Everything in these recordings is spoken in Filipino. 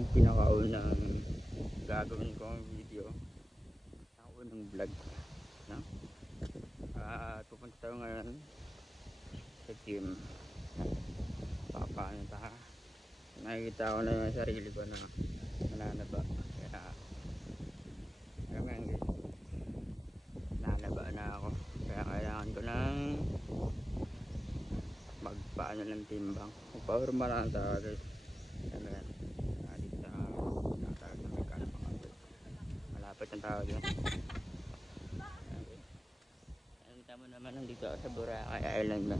yung pinakaunang gagawin kong video, ang unang vlog, no? Pupunta tayo ngayon sa gym. Papaano tayo, nakikita ko na yung sarili ko na nananaba, kaya alam nga guys, nananaba na ako, kaya kailangan ko ng magpaano ng timbang, magpa-horma lang tayo guys. Ano yan, dito nakatawag na may kalapang malapit ng tao dyan. Nakita mo naman nandito ako sa Boracay Island na.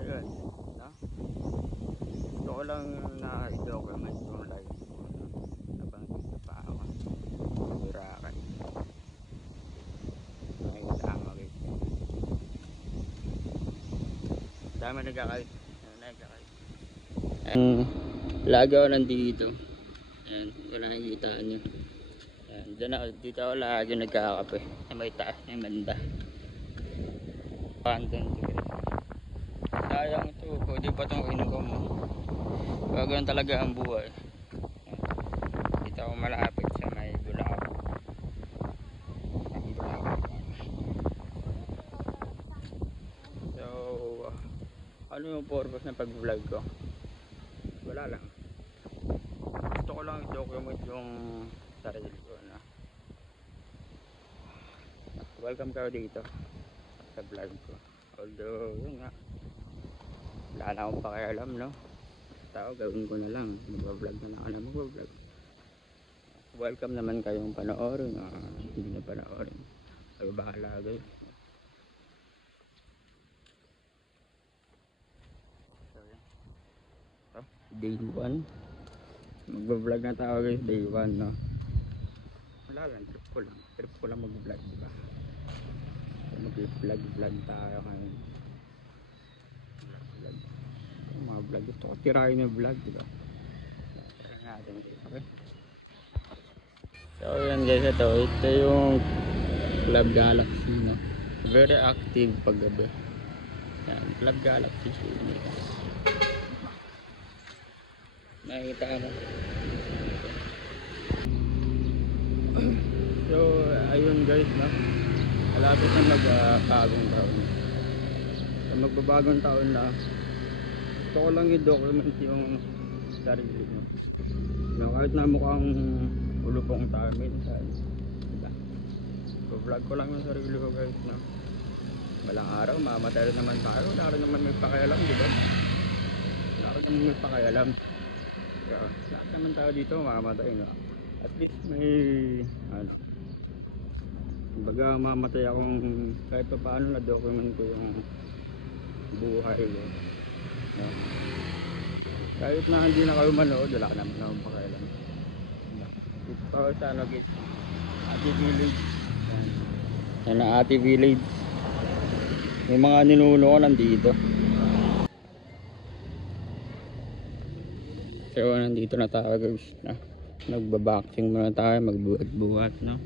Ayun, no? Gusto ko lang na-document yung life ko habang dito pa ako sa Boracay. Nakikita mo guys, dami nagkakait. Lagi ako nandito. Ayan, kung nakikita nyo. Ayan, dito ako lagi nagkakape. May taas na yung banda. Abandon to guys. Sayang ito, pwede pa itong inukom mo. Gagawin talaga ang buhay. Dito ako malapit sa may Bulacan. So, ano yung purpose ng pag-vlog ko? Wala lang. Gusto ko lang i-document yung sarili ko na welcome kayo dito sa vlog ko. Although, yun nga, wala na akong pakialam, no? Tao, gawin ko na lang. Mag-vlog na ako na mag-vlog. Welcome naman kayong panoorin. Hindi na panoorin. Ay, bahala guys. Day 1. Mag-vlog na tayo guys, day 1, no? Wala lang, trip ko lang mag-vlog, diba? So, mag-vlog tayo ngayon. Vlog. Yung mga vlog, gusto ko tirahin yung vlog, diba? Tirahin natin, okay? So yan guys, ito yung Club Galaxy, no? Very active pag gabi. Yan, Club Galaxy siya. Nakikita mo. So ayun guys, no? Malapit na magbagong taon. So magbabagong taon na, gusto ko lang i-document yung sarili mo. No, kahit na mukhang ulupong tayo minsan, diba? So vlog ko lang yung sarili ko guys, no? Balang araw mamatay rin naman tayo, wala rin naman may pakialam, diba? Wala rin naman may pakialam. Lahat naman tayo dito mamamatay, no? At least may baga mamatay akong kahit pa paano na document ko yung buhay ko, no? Kahit na hindi na kayo manood, wala ka naman akong pakialam. Dito sa ano guys, Ate Village. Yan na Ate Village. May mga ninuno ko nandito. So nandito na tayo guys, no? Nagbaboxing muna tayo, magbuhat-buhat, no?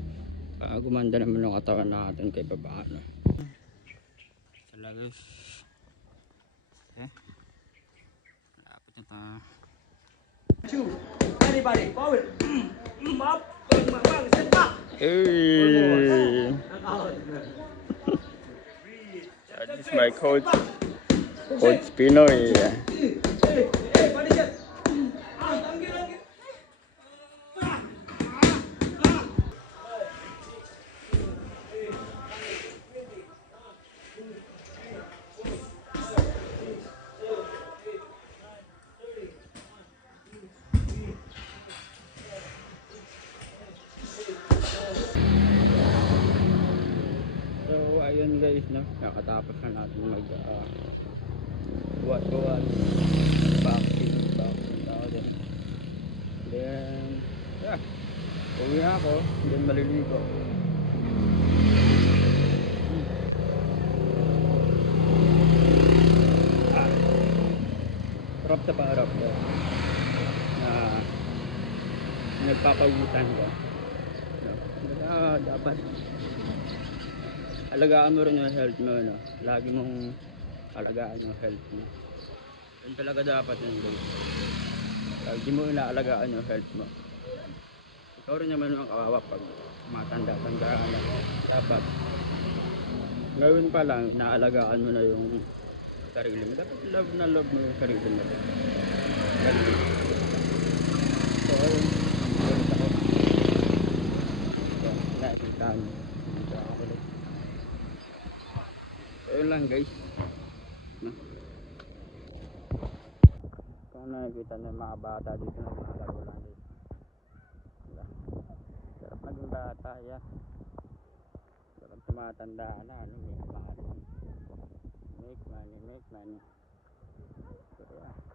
Gumanda naman yung katawan natin kay baba, no? Sala guys. Malapit na tayo. Anybody forward, up, bang, step back. Hey. This is my coach Pinoy. Ayun guys, no? Nakatapos na natin buhat-buhat, boxing tao din. Then yeah, uwi ako, then maliligo. Sarap sa paharap ko na nagpapawitan ko, no? Dapat alagaan mo rin yung health mo, no? Lagi mong alagaan yung health mo. Yun talaga dapat yun guys. Pag di mo inaalagaan yung health mo, ikaw rin naman ang kawawa pag matanda-tanda ka na. Dapat ngayon pa lang inaalagaan mo na yung sarili mo. Dapat love na love mo yung sarili mo. Ganun. So ayun, ulit ako. So, nakikita mo dito ako ulit. So yun lang guys. Kung nakikita na yung mga bata dito naglalaro lang guys. Diba? Sarap maging bata ya. Sarap tumatanda na ano, make money. Make money, make money. So, yeah.